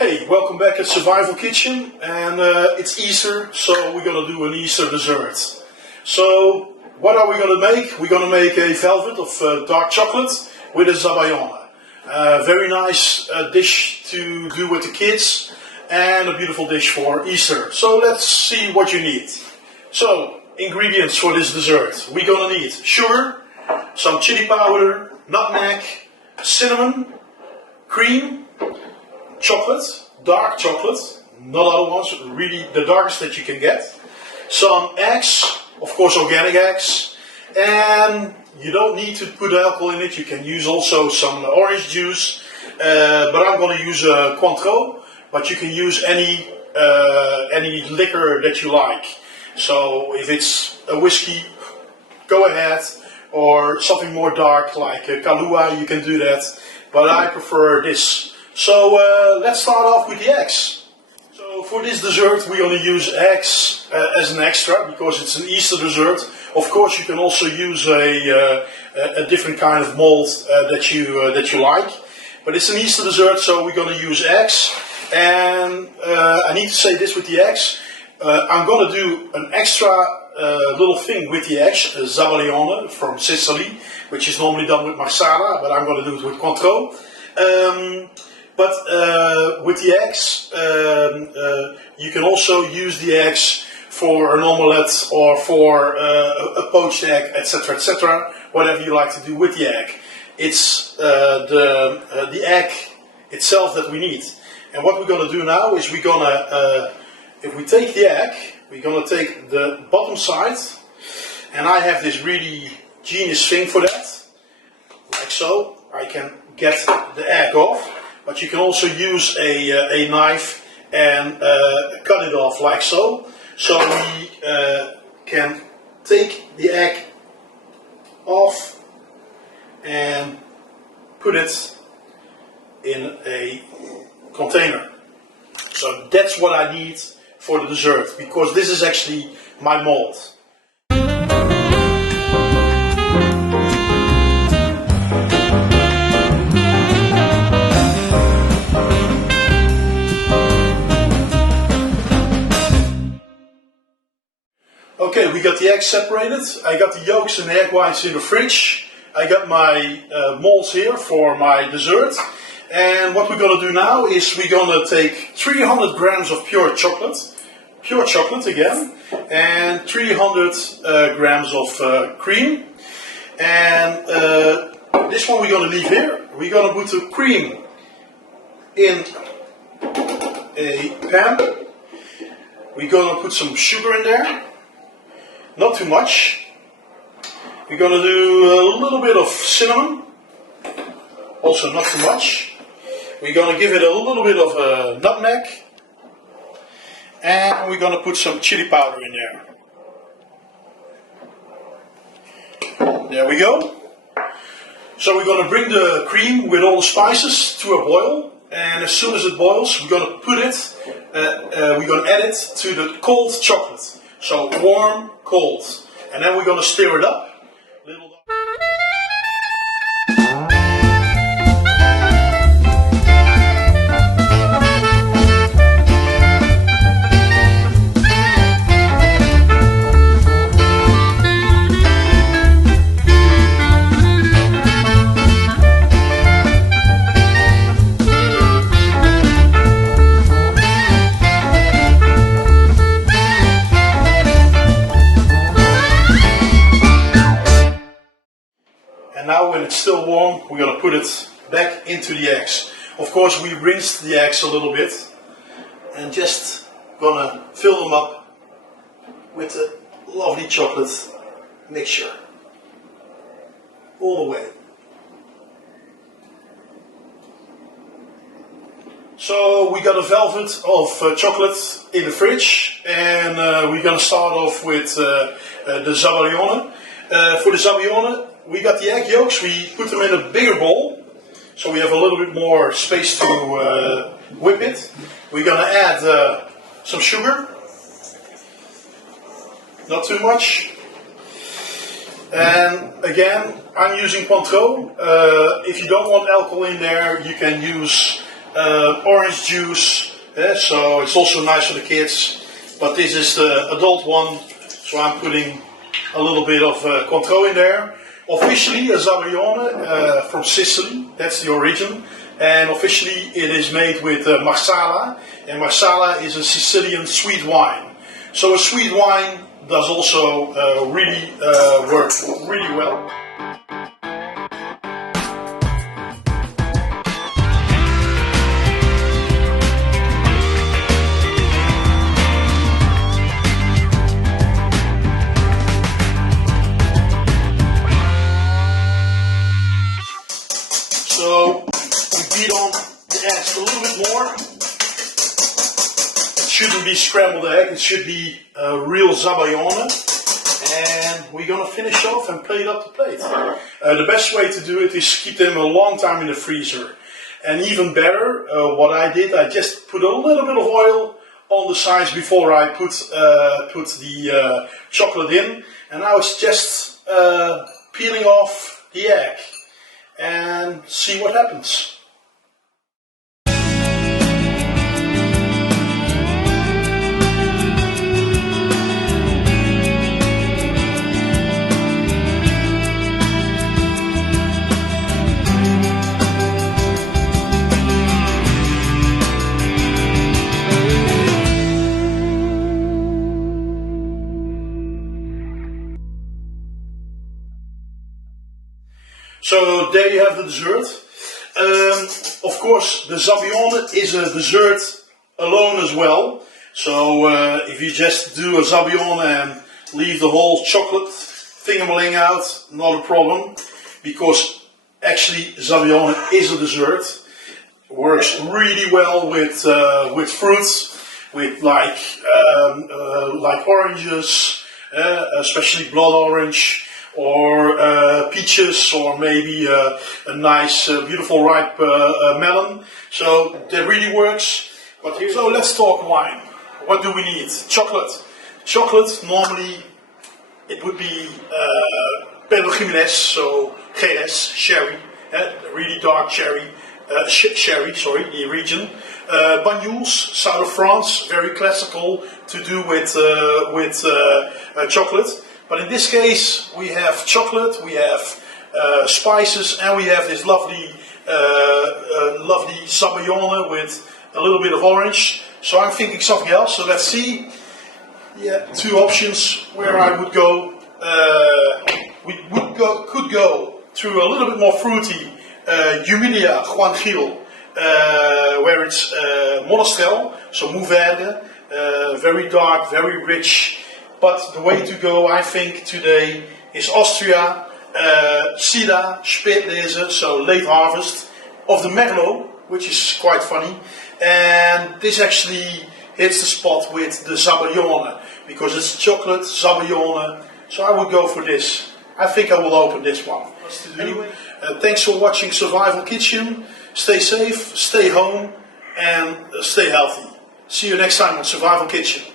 Hey, welcome back at Survival Kitchen, and it's Easter, so we're gonna do an Easter dessert. So, what are we gonna make? We're gonna make a velvet of dark chocolate with a Zabaglione. Very nice dish to do with the kids, and a beautiful dish for Easter. So let's see what you need. So, ingredients for this dessert. We're gonna need sugar, some chili powder, nutmeg, cinnamon, cream, chocolate, dark chocolate, not other ones, really the darkest that you can get. Some eggs, of course organic eggs, and you don't need to put alcohol in it. You can use also some orange juice, but I'm going to use Cointreau, but you can use any liquor that you like. So if it's a whiskey, go ahead, or something more dark like Kahlua, you can do that, but I prefer this. So let's start off with the eggs. So for this dessert we're going to use eggs as an extra because it's an Easter dessert. Of course you can also use a different kind of mold that you like, but it's an Easter dessert, so we're going to use eggs. And I need to say this with the eggs. I'm going to do an extra little thing with the eggs, Zabaglione from Sicily, which is normally done with marsala, but I'm going to do it with Cointreau. But with the eggs, you can also use the eggs for an omelette or for a poached egg, etc., etc. Whatever you like to do with the egg. It's the egg itself that we need. And what we're going to do now is we're going to, if we take the egg, we're going to take the bottom side, and I have this really genius thing for that, like so. I can get the egg off. But you can also use a knife and cut it off like so. So we can take the egg off and put it in a container. So that's what I need for the dessert, because this is actually my mold. Okay, we got the eggs separated. I got the yolks and the egg whites in the fridge. I got my molds here for my dessert. And what we're going to do now is we're going to take 300 grams of pure chocolate again, and 300 grams of cream. And this one we're going to leave here. We're going to put the cream in a pan. We're going to put some sugar in there. Not too much. We're going to do a little bit of cinnamon, also not too much. We're going to give it a little bit of nutmeg, and we're going to put some chili powder in there. There we go. So we're going to bring the cream with all the spices to a boil, and as soon as it boils, we're going to put it, we're going to add it to the cold chocolate. So warm, cold, and then we're going to stir it up. And now when it's still warm, we're going to put it back into the eggs. Of course we rinsed the eggs a little bit and just going to fill them up with the lovely chocolate mixture all the way. So we got a velvet of chocolate in the fridge, and we're going to start off with the Zabaglione. For the Zabaglione, we got the egg yolks, we put them in a bigger bowl, so we have a little bit more space to whip it. We're going to add some sugar, not too much. And again, I'm using Cointreau. If you don't want alcohol in there, you can use orange juice, so it's also nice for the kids. But this is the adult one, so I'm putting a little bit of Cointreau in there. Officially a Zabaglione from Sicily, that's the origin. And officially it is made with Marsala, and Marsala is a Sicilian sweet wine. So a sweet wine does also really work really well. So we beat on the eggs a little bit more. It shouldn't be scrambled egg, it should be a real Zabaglione. And we're gonna finish off and plate up the plate. The best way to do it is keep them a long time in the freezer. And even better, what I did, I just put a little bit of oil on the sides before I put the chocolate in. And now it's just peeling off the egg. And see what happens. So there you have the dessert. Of course, the Zabaglione is a dessert alone as well. So if you just do a Zabaglione and leave the whole chocolate thingamaling out, not a problem. Because actually Zabaglione is a dessert. Works really well with fruits, with like oranges, especially blood orange. Or peaches, or maybe a nice, beautiful ripe melon. So that really works. But so let's talk wine. What do we need? Chocolate. Chocolate, normally it would be Pedro Jimenez, so GS, sherry, really dark cherry, the region. Banyuls, south of France, very classical to do with chocolate. But in this case, we have chocolate, we have spices, and we have this lovely Zabaglione with a little bit of orange. So I'm thinking something else. So let's see. Yeah, two options where I would go. Could go through a little bit more fruity Jumilia Juan Gil, where it's Monastrell, so Mourvèdre, very dark, very rich. But the way to go, I think, today is Austria, Sida, Spätlese, so late harvest, of the Merlot, which is quite funny. And this actually hits the spot with the Zabaglione, because it's chocolate, Zabaglione, so I would go for this. I think I will open this one. Anyway, thanks for watching Survival Kitchen. Stay safe, stay home, and stay healthy. See you next time on Survival Kitchen.